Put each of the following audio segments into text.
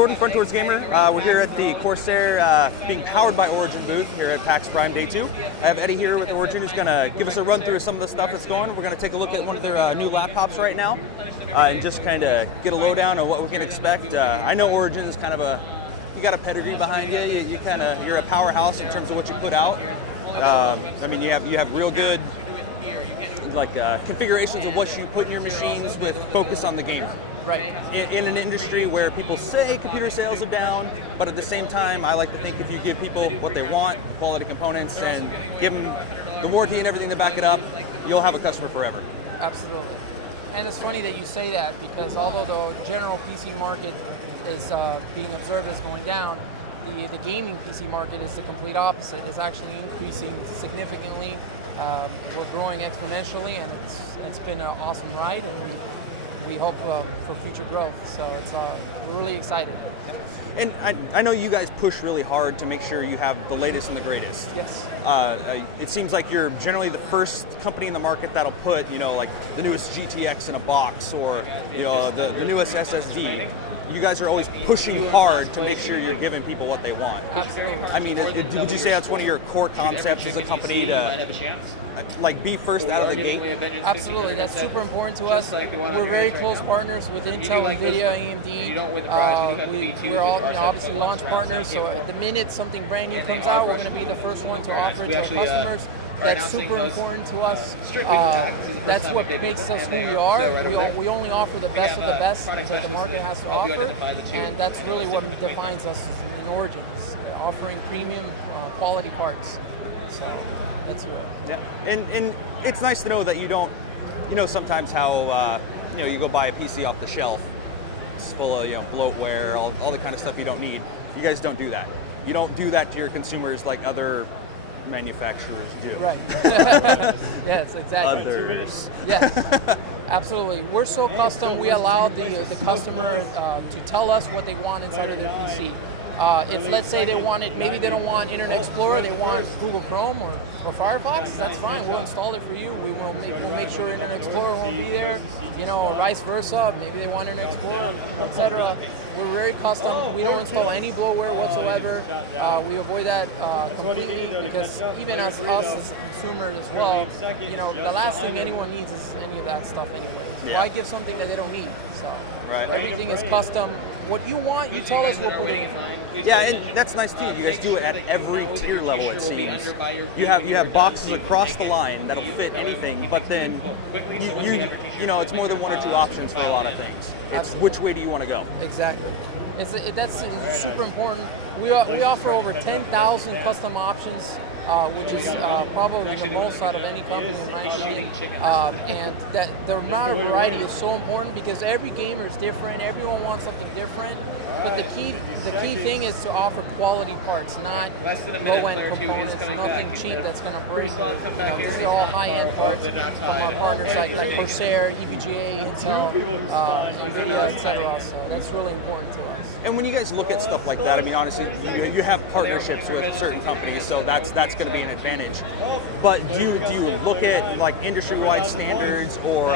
Jordan, Front Towards Gamer. We're here at the Corsair being powered by Origin booth here at PAX Prime Day 2. I have Eddie here with Origin who's going to give us a run through of some of the stuff that's going. We're going to take a look at one of their new laptops right now and just kind of get a lowdown on what we can expect. I know Origin is kind of you got a pedigree behind you. You're a powerhouse in terms of what you put out. I mean, you have real good configurations of what you put in your machines with focus on the gamer. Right. In an industry where people say computer sales are down, but at the same time, I like to think if you give people what they want, quality components, and give them the warranty and everything to back it up, you'll have a customer forever. Absolutely. And it's funny that you say that because although the general PC market is being observed as going down, the gaming PC market is the complete opposite. It's actually increasing significantly. We're growing exponentially, and it's been an awesome ride, and we hope for future growth. So we're really excited. And I know you guys push really hard to make sure you have the latest and the greatest. Yes. It seems like you're generally the first company in the market that'll put, like the newest GTX in a box or, the newest SSD. You guys are always pushing hard to make sure you're giving people what they want. Absolutely. I mean, would you say that's one of your core concepts as a company to be first out of the gate? Absolutely, that's super important to us. We're very close partners with Intel, NVIDIA, AMD. We're all obviously launch partners, so the minute something brand new comes out, we're going to be the first one to offer it to our customers. That's super important to us. That's what makes us who we are. We only offer the best of the best that the market has to offer, and that's really what defines us in Origins, offering premium quality parts. So that's what. Yeah, and it's nice to know that you don't, sometimes how you go buy a PC off the shelf, it's full of bloatware, all the kind of stuff you don't need. You guys don't do that. You don't do that to your consumers like other manufacturers do. Right. Yes, exactly. Others. Yes, absolutely. We're so custom, we allow the customer to tell us what they want inside of their PC. If let's say maybe they don't want Internet Explorer, they want Google Chrome or Firefox, that's fine. We'll install it for you. We'll make sure Internet Explorer won't be there, or vice versa. Maybe they want Internet Explorer, etc. We're very custom. We don't install any bloatware whatsoever. We avoid that completely because even as us as consumers as well, the last thing anyone needs is any of that stuff anyway. Yeah. Why give something that they don't need? So right. Everything is custom. What you want, you tell us, we'll put it in. Yeah, and that's nice too. You guys do it at every tier level, it seems. You have boxes across the line that'll fit anything, but then it's more than one or two options for a lot of things. It's Absolutely. Which way do you want to go? Exactly. That's super important. We offer over 10,000 custom options, which is probably the most out of any company in my opinion. And that the amount of variety is so important because every gamer is different. Everyone wants something different. But the key thing is to offer quality parts, not low-end components, nothing cheap that's going to break. These are all high-end parts from our partners like Corsair, EVGA, Intel, NVIDIA, etc. So that's really important to us. And when you guys look at stuff like that, I mean, honestly, you have partnerships with certain companies, so that's going to be an advantage. But do you look at industry-wide standards or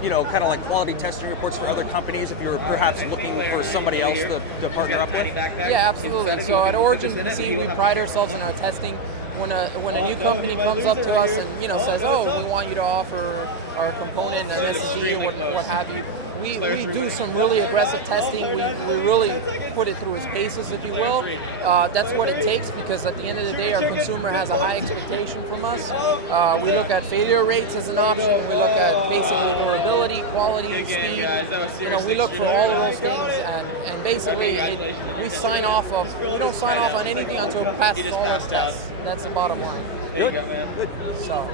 kind of quality testing reports for other companies if you're perhaps looking for somebody else to partner up with? Yeah, absolutely. So at Origin PC, we pride ourselves in our testing. When a new company comes up to us and says, "Oh, we want you to offer our component, an SSD, or what have you," we do some really aggressive testing. We really put it through its paces, if you will. That's what it takes because at the end of the day, our consumer has a high expectation from us. We look at failure rates as an option. We look at basically durability, quality, speed. We look for all of those things, and basically we don't sign off on anything until it passes all our tests. That's the bottom line. Good. So.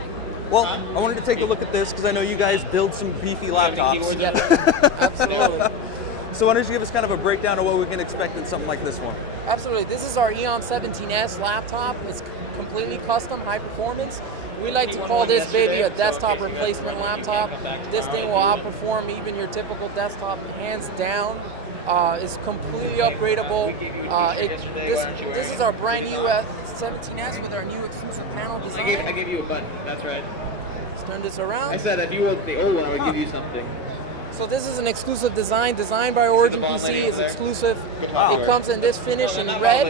Well, I wanted to take a look at this because I know you guys build some beefy laptops. Yes, absolutely. So why don't you give us kind of a breakdown of what we can expect in something like this one? Absolutely. This is our Eon 17S laptop. It's completely custom, high performance. We like to call this baby a desktop replacement laptop. This thing will outperform even your typical desktop, hands down. It's completely upgradable. This is our brand new 17S with our new exclusive panel design. I gave you a button. That's right. Let's turn this around. I said if you want the old one, I would give you something. So this is an exclusive design, designed by Origin PC. It's exclusive. Wow. It comes in this finish in red,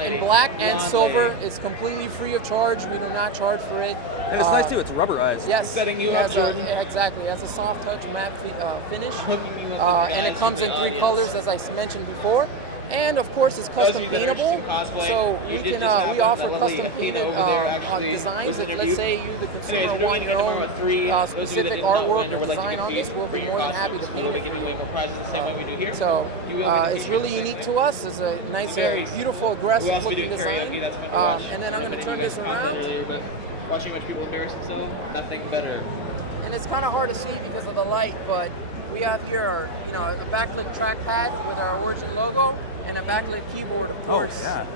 in black, and silver. It's completely free of charge. We do not charge for it. And it's nice too. It's rubberized. Yes, Setting you it up, has Jordan. exactly. It has a soft touch matte finish, Hooking you up with and it gas. comes in 3 Yes. colors, as I mentioned before. And of course, it's custom Those of you that are paintable. interested in cosplay, So you we did can just have we offer that lovely custom Athena painted over there on actually designs. was If let's interviewed. say you, the consumer, Anyways, want your own number 3, those of you that specific did not artwork win or or would like to design on compete this, we'll for be your more than costume, happy to so paint we'll it be for giving you. you prizes the same way we do here. So You will be it's really unique to us. It's a nice, Very beautiful, we aggressive also be looking doing karaoke, design. that's fun to watch. And then I'm going to turn this around. But watching a bunch of people embarrass themselves, nothing better. And it's kind of hard to see because of the light, but we have here our, a backlit trackpad with our Origin logo and a backlit keyboard, of course. yeah.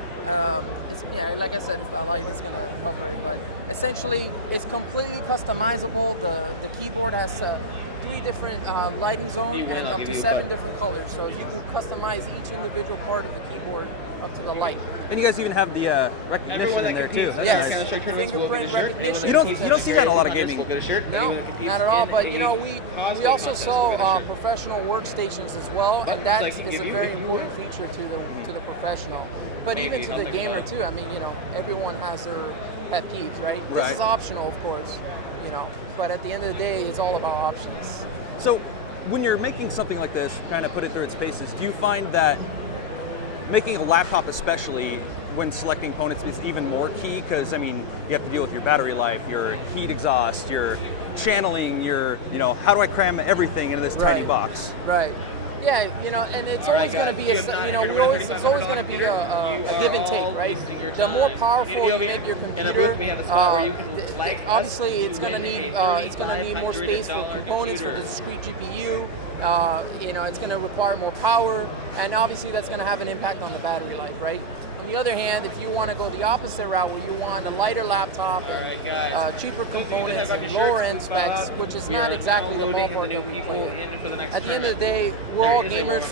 Like I said, the light is gonna help, but essentially it's completely customizable. The keyboard has 3 different lighting zones You win, and I'll up give to you a 7 cut. different colors. So you can customize each individual part of the keyboard up to the light. And you guys even have the recognition in there too. That's Yes. nice. Fingerprint recognition. You don't see that in a lot of gaming. No, not at all. But we also sell professional workstations as well, and that is a very important feature to the professional. But even to the gamer too. I mean, everyone has their pet peeves, right? This Right. is optional, of course. But at the end of the day, it's all about options. So when you're making something like this, kind of put it through its paces, do you find that making a laptop, especially when selecting components, is even more key? Because I mean, you have to deal with your battery life, your heat exhaust, your channeling, your how do I cram everything into this tiny box? Right. Yeah, and it's always going to be it's always going to be a give and take, right? The more powerful you make your computer, obviously it's going to need more space for components for the discrete GPU. It's going to require more power, and obviously that's going to have an impact on the battery life, right? On the other hand, if you want to go the opposite route, where you want a lighter laptop and cheaper components and lower end specs, which is not exactly the ballpark that we play in. At the end of the day, we're all gamers.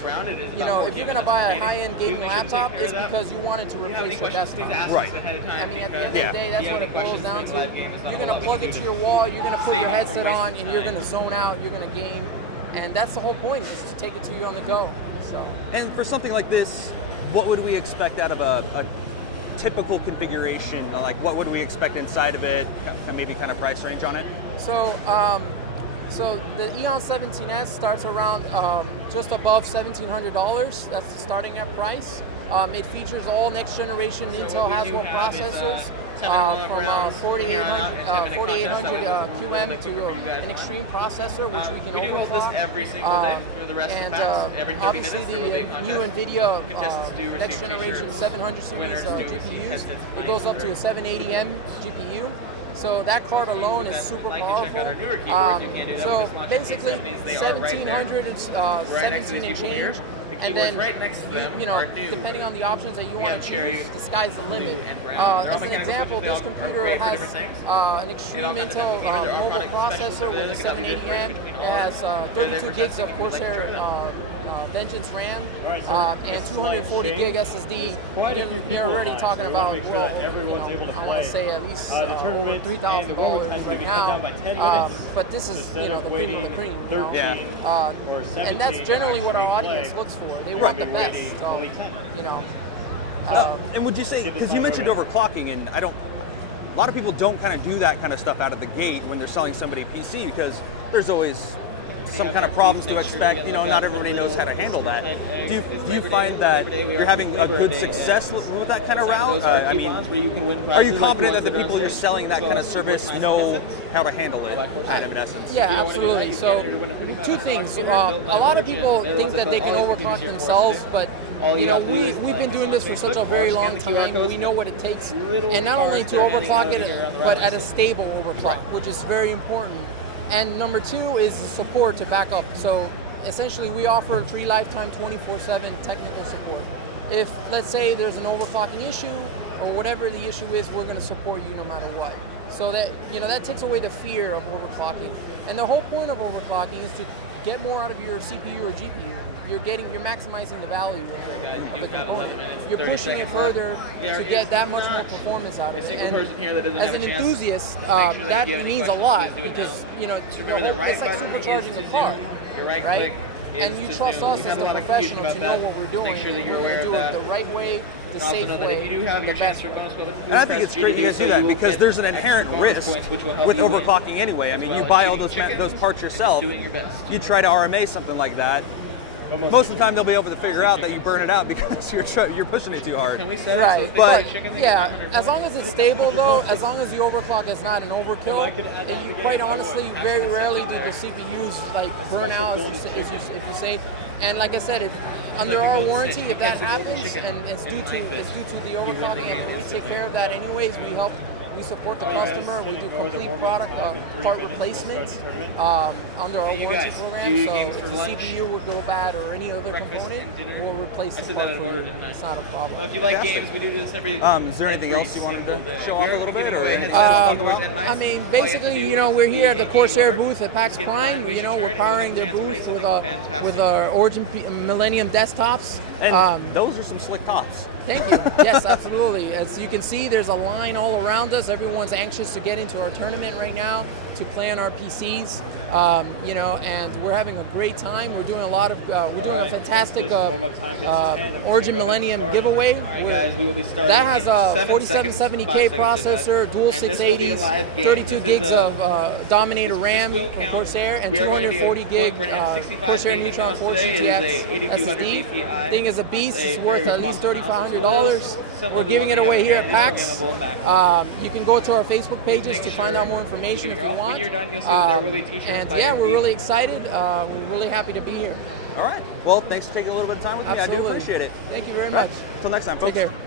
If you're going to buy a high-end gaming laptop, it's because you wanted to replace your desktop. Right. I mean, at the end of the day, that's what it boils down to. You're going to plug it to your wall, you're going to put your headset on, and you're going to zone out, you're going to game. And that's the whole point, is to take it to you on the go. So. And for something like this, what would we expect out of a typical configuration? Like, what would we expect inside of it? Maybe kind of price range on it? So the Eon 17S starts around just above $1,700. That's the starting at price. It features all next generation Intel Haswell processors. From 4800 QM to an extreme processor, which we can overclock. And obviously the new NVIDIA next generation 700 series GPUs, it goes up to a 780M GPU. So that card alone is super powerful. So basically 1700 is 17 and change. And then, depending on the options that you want to choose, the sky's the limit. As an example, this computer has an extreme Intel mobile processor with a 780M. It has 32 gigs of Corsair Vengeance RAM and 240 gig SSD. You're already talking about, I want to say at least over $3,000 right now. But this is, the cream of the cream. Yeah. And that's generally what our audience looks for. They want the best. So, And would you say, because you mentioned overclocking, and a lot of people don't kind of do that kind of stuff out of the gate when they're selling somebody a PC, because there's always some kind of problems to expect. Not everybody knows how to handle that. Do you find that you're having a good success with that kind of route? I mean, are you confident that the people you're selling that kind of service know how to handle it, kind of in essence? Yeah, absolutely. So, 2 things. A lot of people think that they can overclock themselves, but we've been doing this for such a very long time. We know what it takes, and not only to overclock it, but at a stable overclock, which is very important. And number 2 is the support to back up. So essentially we offer free lifetime 24/7 technical support. If, let's say, there's an overclocking issue or whatever the issue is, we're going to support you no matter what. So that, that takes away the fear of overclocking. And the whole point of overclocking is to get more out of your CPU or GPU. You're maximizing the value of the component. You're pushing it further to get that much more performance out of it. And as an enthusiast, that means a lot, because it's like supercharging a car. right? And you trust us as the professional to know what we're doing. Sure that and you're we're aware going to do of it the right way, the safe way, the best way. And I think it's great you guys do that because there's an inherent risk with overclocking anyway. I mean, you buy all those parts yourself, you try to RMA something like that. Most of the time, they'll be able to figure out that you burn it out because you're pushing it too hard. Right, but yeah, as long as it's stable though, as long as the overclock is not an overkill, you quite honestly, very rarely do the CPUs like burn out, if you say. And like I said, if under our warranty, if that happens and it's due to the overclocking, and we take care of that anyways, we support the customer. We do complete part replacements under our warranty program. So if the CPU would go bad or any other component, we'll replace the part for you. It's not a problem. If you like games, we do this every. Is there anything else you wanted to show off a little bit, or anything else to talk about? I mean, basically, we're here at the Corsair booth at PAX Prime. We're powering their booth with our Origin Millennium desktops. And those are some slick tops. Thank you. Yes, absolutely. As you can see, there's a line all around us. Everyone's anxious to get into our tournament right now to play on our PCs. And we're having a great time. We're doing a fantastic Origin Millennium giveaway. That has a 4770K processor, dual 680s, 32 gigs of Dominator RAM from Corsair, and 240 gig Corsair Neutron 4 GTX SSD. Thing is a beast. It's worth at least $3,500. We're giving it away here at PAX. You can go to our Facebook pages to find out more information if you want. And yeah, we're really excited. We're really happy to be here. All right. Well, thanks for taking a little bit of time with me. Absolutely. I do appreciate it. Thank you very much. Until next time, folks. Take care.